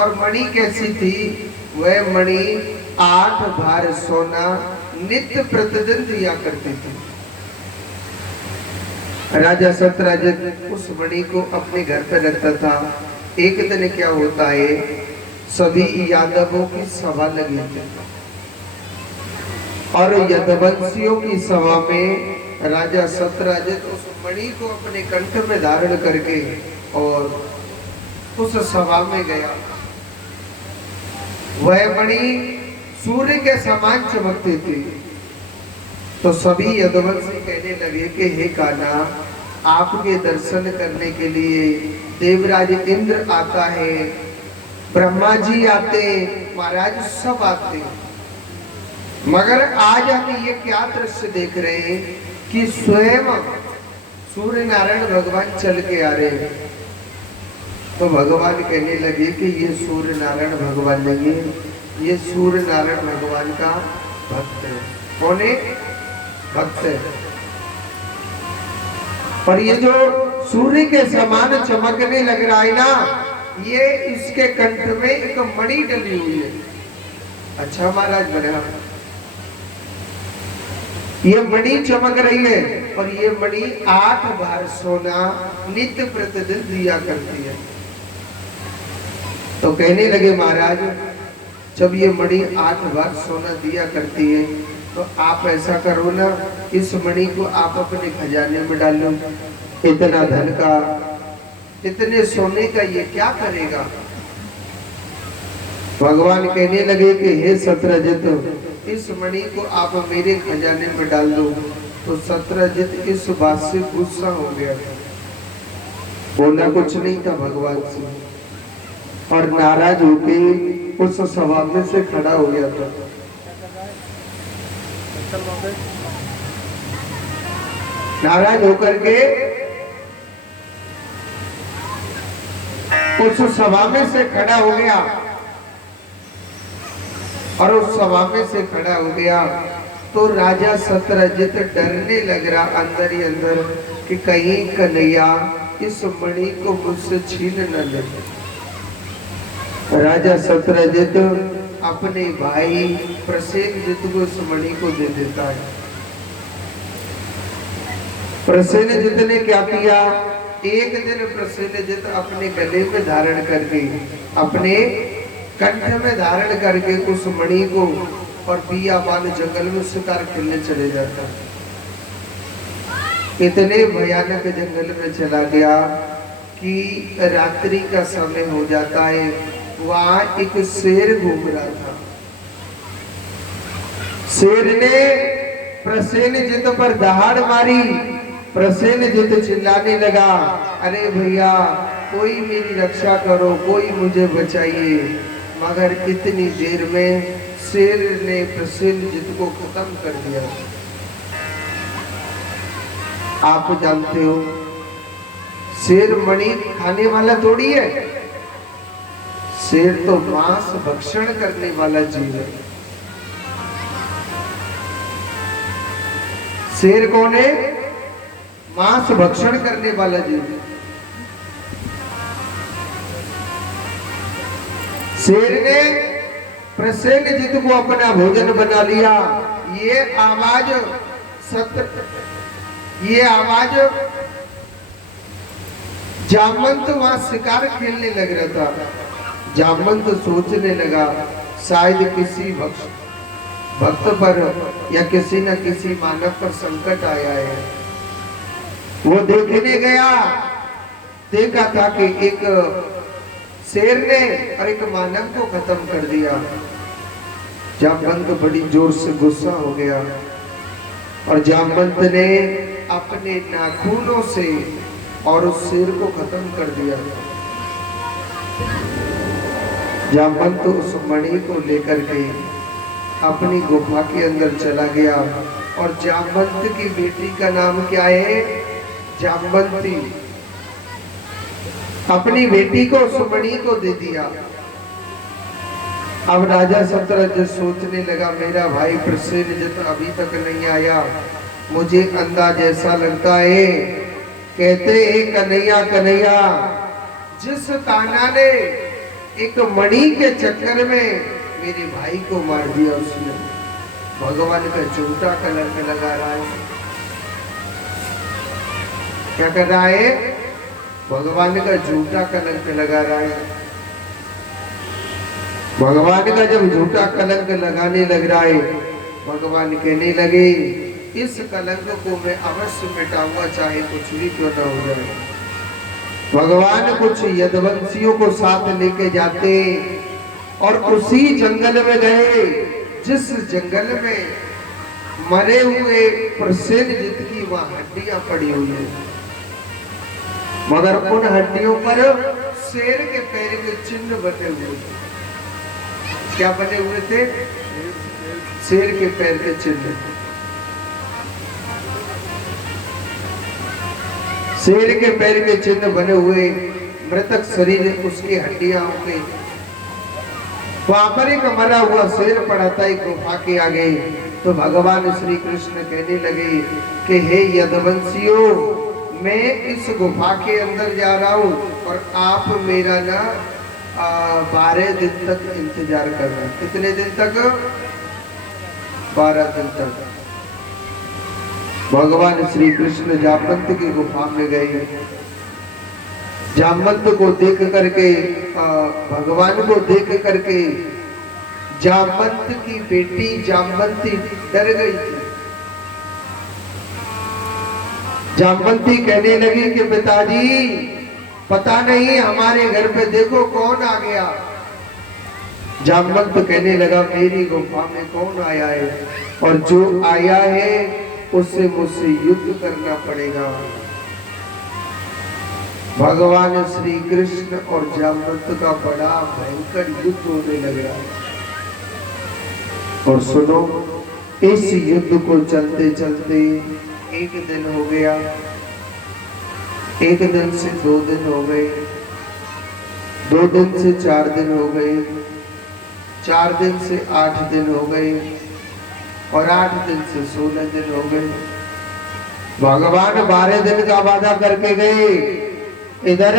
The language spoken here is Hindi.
और मणि कैसी थी? वह मणि 8 भार सोना नित्य प्रतिदिन दिया करती थी। राजा सत्यराजित उस मणि को अपने घर पर रखता था। एक दिन क्या होता है, सभी यादवों की सभा लगी थी और यदुवंशियों की सभा में राजा सत्यराजित उस मणि को अपने कंठ में धारण करके और उस सभा में गया। वह मणि सूर्य के समान चमकती थी। तो सभी यदुवंशी कहने लगे कि हे कान्हा, आपके दर्शन करने के लिए देवराज इंद्र आता है, ब्रह्मा जी आते, महाराज सब आते, मगर आज हम ये क्या दृश्य देख रहे हैं कि स्वयं सूर्य नारायण भगवान चल के आ रहे हैं। तो भगवान कहने लगे कि ये सूर्य नारायण भगवान नहीं है, ये सूर्य नारायण भगवान का भक्त है। कौन है? भक्त है। और ये जो सूर्य के समान चमकने लग रहा है ना, ये इसके कंठ में एक मणि डली हुई है। अच्छा महाराज बना, ये मणि चमक रही है और ये मणि 8 भार सोना नित्य प्रतिदिन दिया करती है। तो कहने लगे महाराज, जब ये मणि 8 बार सोना दिया करती है तो आप ऐसा करो ना, इस मणि को आप अपने खजाने में डाल लो। इतना धन का, इतने सोने का ये क्या करेगा? भगवान कहने लगे कि हे सत्यराजित, इस मणि को आप मेरे खजाने में डाल दो। तो सत्यराजित इस बात से गुस्सा हो गया, बोला कुछ नहीं था भगवान से और नाराज होके उस सभा में से खड़ा हो गया था। नाराज होकर के उस सभा में से खड़ा हो गया और उस सभा में से खड़ा हो गया तो राजा सत्यराजित डरने लग रहा अंदर ही अंदर कि कहीं कन्हैया इस मणि को मुझसे छीन न ले। राजा सत्यराजित अपने भाई प्रसेनजित को इस मणि को दे देता है। प्रसेनजित ने क्या किया, एक दिन प्रसेनजित अपने गले में धारण करके, अपने कंठ में धारण करके उस मणि को और बियाबान जंगल में शिकार खेलने चले जाता। इतने भयानक जंगल में चला गया कि रात्रि का समय हो जाता है। वहां एक शेर घूम रहा था। शेर ने प्रसेनजित पर दहाड़ मारी। प्रसेनजित चिल्लाने लगा, अरे भैया कोई मेरी रक्षा करो, कोई मुझे बचाइए। मगर इतनी देर में शेर ने प्रसेनजित को खत्म कर दिया। आप जानते हो शेर मणि खाने वाला थोड़ी है, शेर तो मांस भक्षण करने वाला जीव है। शेर कौन है? मांस भक्षण करने वाला जीव। शेर ने प्रसेनजित को अपना भोजन बना लिया। ये आवाज जामवंत वहां शिकार खेलने लग रहा था। जामवंत सोचने लगा शायद किसी भक्त पर या किसी न किसी मानव पर संकट आया है। वो देखने गया, देखा था कि एक शेर ने और एक मानव को खत्म कर दिया। जामवंत बड़ी जोर से गुस्सा हो गया और जामवंत ने अपने नाखूनों से और उस शेर को खत्म कर दिया। जामवंत उस मणि को लेकर के अपनी गुफा के अंदर चला गया और जामवंत की बेटी का नाम क्या है? जामवंती। अपनी बेटी को उस मणि को दे दिया। अब राजा सत्यराजित सोचने लगा, मेरा भाई प्रसेनजित अभी तक नहीं आया। मुझे अंदाज ऐसा लगता है, कहते हैं कन्हैया कन्हैया, जिस कान्हा ने एक मणि के चक्कर में मेरे भाई को मार दिया उसने। भगवान का झूठा कलंक लगा रहा है। क्या कर रहा है? भगवान का झूठा कलंक लगा रहा है। भगवान का जब झूठा कलंक लगाने लग रहा है, भगवान कहने लगे इस कलंक को मैं अवश्य मिटाऊंगा, चाहे कुछ भी क्यों ना हो जाए। भगवान कुछ यदुवंशियों को साथ लेके जाते और उसी जंगल में गए जिस जंगल में मरे हुए प्रसेनजित की वहां हड्डियां पड़ी हुई है, मगर उन हड्डियों पर शेर के पैर के चिन्ह बने हुए थे। क्या बने हुए थे? शेर के पैर के चिन्ह। शेर के पैर के चिन्ह बने हुए मृतक शरीर, उसकी हड्डियां हो गई। वहां पर एक मरा हुआ शेर पड़ा था एक गुफा के आगे। तो भगवान श्री कृष्ण कहने लगे कि हे यदुवंशियों, मैं इस गुफा के अंदर जा रहा हूं और आप मेरा ना 12 दिन तक इंतजार करना। कितने दिन तक? 12 दिन तक। भगवान श्री कृष्ण जामवंत की गुफा में गए। जामवंत को देख करके, भगवान को देख करके जामवंत की बेटी जामवंती डर गई थी। जामवंती कहने लगी कि पिताजी, पता नहीं हमारे घर पे देखो कौन आ गया। जामवंत कहने लगा मेरी गुफा में कौन आया है, और जो आया है उससे मुझसे युद्ध करना पड़ेगा। भगवान श्री कृष्ण और जामवंत का बड़ा भयंकर युद्ध होने लग रहा है। और सुनो, इस युद्ध को चलते चलते एक दिन हो गया, एक दिन से 2 दिन हो गए, 2 दिन से 4 दिन हो गए, 4 दिन से 8 दिन हो गए, और 8 दिन से 16 दिन हो गए। भगवान 12 दिन का वादा करके गए। इधर